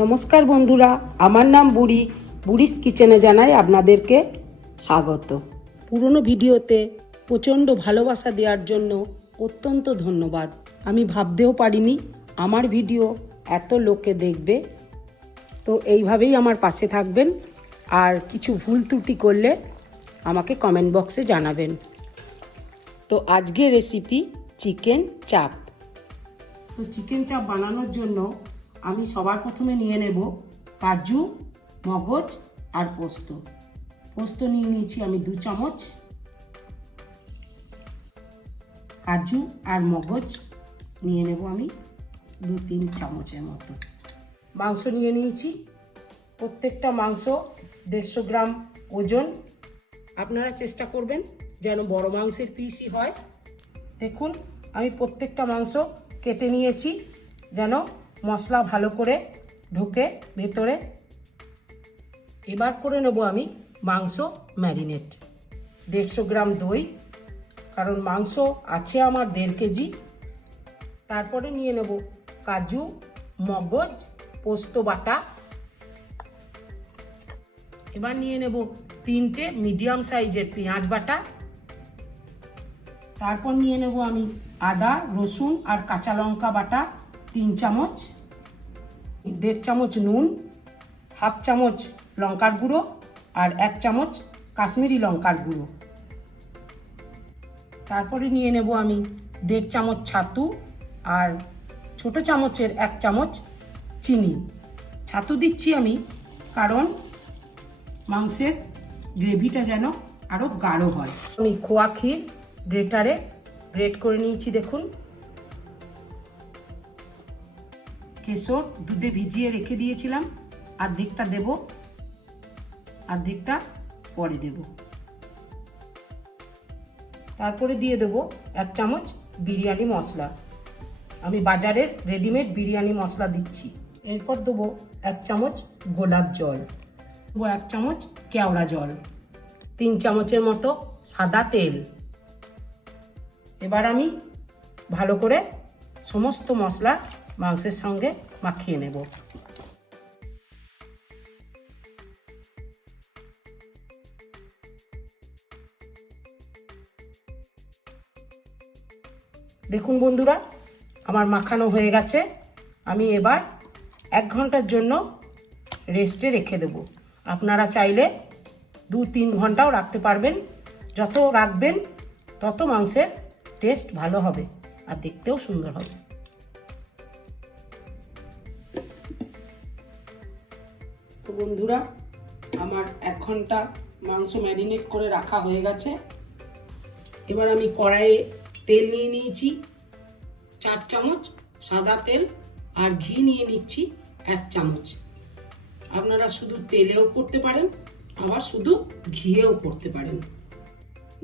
নমস্কার বন্ধুরা, আমার নাম বুড়ি। বুড়িস কিচেনে জানাই আপনাদেরকে স্বাগত। পুরনো ভিডিওতে প্রচণ্ড ভালোবাসা দেওয়ার জন্য অত্যন্ত ধন্যবাদ। আমি ভাবতেও পারিনি আমার ভিডিও এত লোকে দেখবে। তো এইভাবেই আমার পাশে থাকবেন আর কিছু ভুল ত্রুটি করলে আমাকে কমেন্ট বক্সে জানাবেন। তো আজকে রেসিপি চিকেন চাপ। তো চিকেন চাপ বানানোর জন্য আমি সবার প্রথমে নিয়ে নেব কাজু, মগজ আর পোস্ত। পোস্ত নিয়ে নিয়েছি আমি দু চামচ। কাজু আর মগজ নিয়ে নেব আমি দু তিন চামচের মতো। মাংস নিয়ে নিয়েছি। প্রত্যেকটা মাংস দেড়শো গ্রাম ওজন। আপনারা চেষ্টা করবেন যেন বড় মাংসের পিসই হয়। দেখুন, আমি প্রত্যেকটা মাংস কেটে নিয়েছি যেন মশলা ভালো করে ঢোকে ভেতরে। এবার করে নেব আমি মাংস ম্যারিনেট। দেড়শো গ্রাম দই, কারণ মাংস আছে আমার দেড় কেজি। তারপরে নিয়ে নেব কাজু, মগজ, পোস্ত বাটা। এবার নিয়ে নেব তিনটে মিডিয়াম সাইজের পেঁয়াজ বাটা। তারপর নিয়ে নেব আমি আদা, রসুন আর কাঁচা লঙ্কা বাটা। তিন চামচ, দেড় চামচ নুন, হাফ চামচ লঙ্কার গুঁড়ো আর এক চামচ কাশ্মীরি লঙ্কার গুঁড়ো। তারপরে নিয়ে নেব আমি দেড় চামচ ছাতু আর ছোট চামচের এক চামচ চিনি। ছাতু দিচ্ছি আমি কারণ মাংসের গ্রেভিটা যেন আরও গাঢ় হয়। আমি খোয়া ক্ষীর, গ্রেটারে গ্রেট করে নিয়েছি দেখুন। কেশর দুধে ভিজিয়ে রেখে দিয়েছিলাম। অর্ধেকটা দেব, অর্ধেকটা পরে দেব। তারপরে দিয়ে দেব এক চামচ বিরিয়ানি মশলা। আমি বাজারের রেডিমেড বিরিয়ানি মশলা দিচ্ছি। এরপর দেবো এক চামচ গোলাপ জল। দেবো এক চামচ কেওড়া জল। তিন চামচের মতো সাদা তেল। এবার আমি ভালো করে সমস্ত মশলা মাংসের সঙ্গে মাখিয়ে নেব। দেখুন বন্ধুরা, আমার মাখানো হয়ে গেছে। আমি এবার এক ঘণ্টার জন্য রেস্টে রেখে দেব। আপনারা চাইলে দু তিন ঘন্টাও রাখতে পারবেন। যত রাখবেন, তত মাংসের টেস্ট ভালো হবে আর দেখতেও সুন্দর হবে। বন্ধুরা, আমার এক ঘণ্টা মাংস ম্যারিনেট করে রাখা হয়ে গেছে। এবার আমি কড়াইয়ে তেল নিয়ে নিয়েছি, চার চামচ সাদা তেল আর ঘি নিয়ে নিচ্ছি এক চামচ। আপনারা শুধু তেলেও করতে পারেন, আবার শুধু ঘিয়েও করতে পারেন।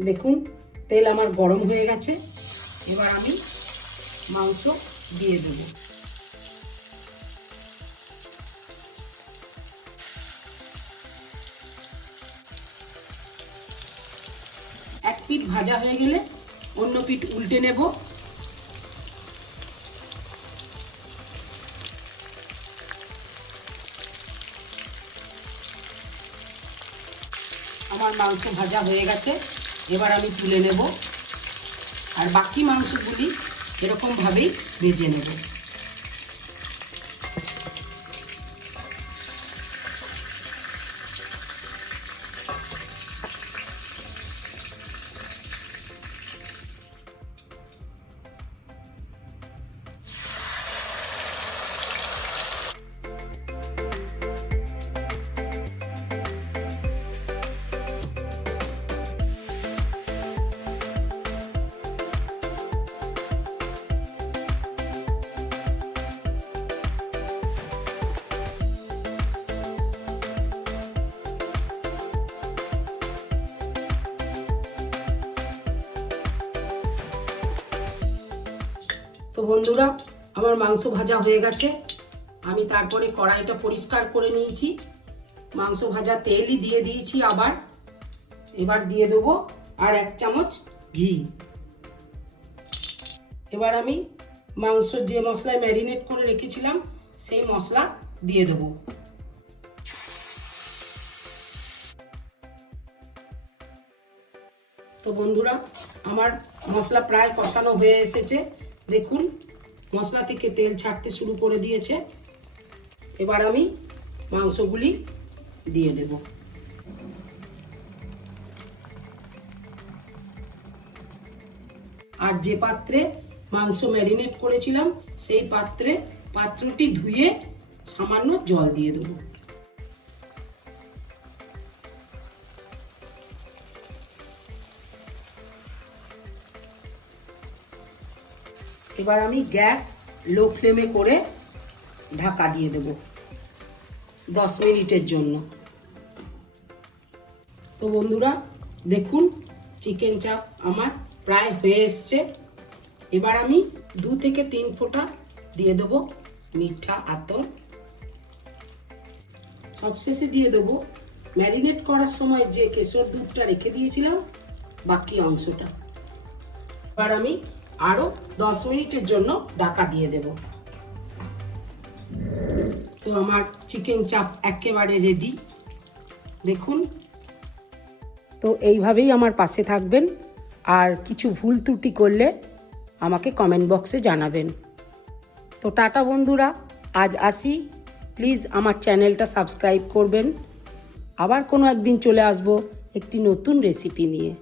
দেখুন, তেল আমার গরম হয়ে গেছে। এবার আমি মাংস দিয়ে দেবো। ভাজা হয়ে গেলে অন্য পিঠ উল্টে নেব। আমার মাংস ভাজা হয়ে গেছে, এবার আমি তুলে নেব। আর বাকি মাংসগুলি এরকমভাবেই ভেজে নেব। তো বন্ধুরা, আমার মাংস ভাজা হয়ে গেছে। আমি তারপরে কড়াইটা পরিষ্কার করে নিয়েছি। মাংস ভাজা তেলই দিয়ে দিয়েছি আবার। এবার দিয়ে দেবো আর এক চামচ ঘি। এবার আমি মাংস যে মশলায় ম্যারিনেট করে রেখেছিলাম, সেই মশলা দিয়ে দেবো। তো বন্ধুরা, আমার মশলা প্রায় কষানো হয়ে এসেছে। দেখুন, মশলা থেকে তেল ছাড়তে শুরু করে দিয়েছে। এবার আমি মাংসগুলি দিয়ে দেব। আর যে পাত্রে মাংস ম্যারিনেট করেছিলাম, সেই পাত্রে পাত্রটি ধুয়ে সামান্য জল দিয়ে দেবো। এবার আমি গ্যাস লো ফ্লেমে করে ঢাকা দিয়ে দেব দশ মিনিটের জন্য। তো বন্ধুরা, দেখুন, চিকেন চাপ আমার প্রায় হয়ে এসছে। এবার আমি দু থেকে তিন ফোঁটা দিয়ে দেব মিঠা আতর। সবশেষে দিয়ে দেবো ম্যারিনেট করার সময় যে কেশর দুধটা রেখে দিয়েছিলাম, বাকি অংশটা। এবার আমি আরও দশ মিনিটের জন্য ঢাকা দিয়ে দেব। তো আমার চিকেন চাপ একেবারে রেডি দেখুন। তো এইভাবেই আমার পাশে থাকবেন। আর কিছু ভুল ত্রুটি করলে আমাকে কমেন্ট বক্সে জানাবেন। তো টাটা বন্ধুরা, আজ আসি। প্লিজ আমার চ্যানেলটা সাবস্ক্রাইব করবেন। আবার কোনো একদিন চলে আসব একটি নতুন রেসিপি নিয়ে।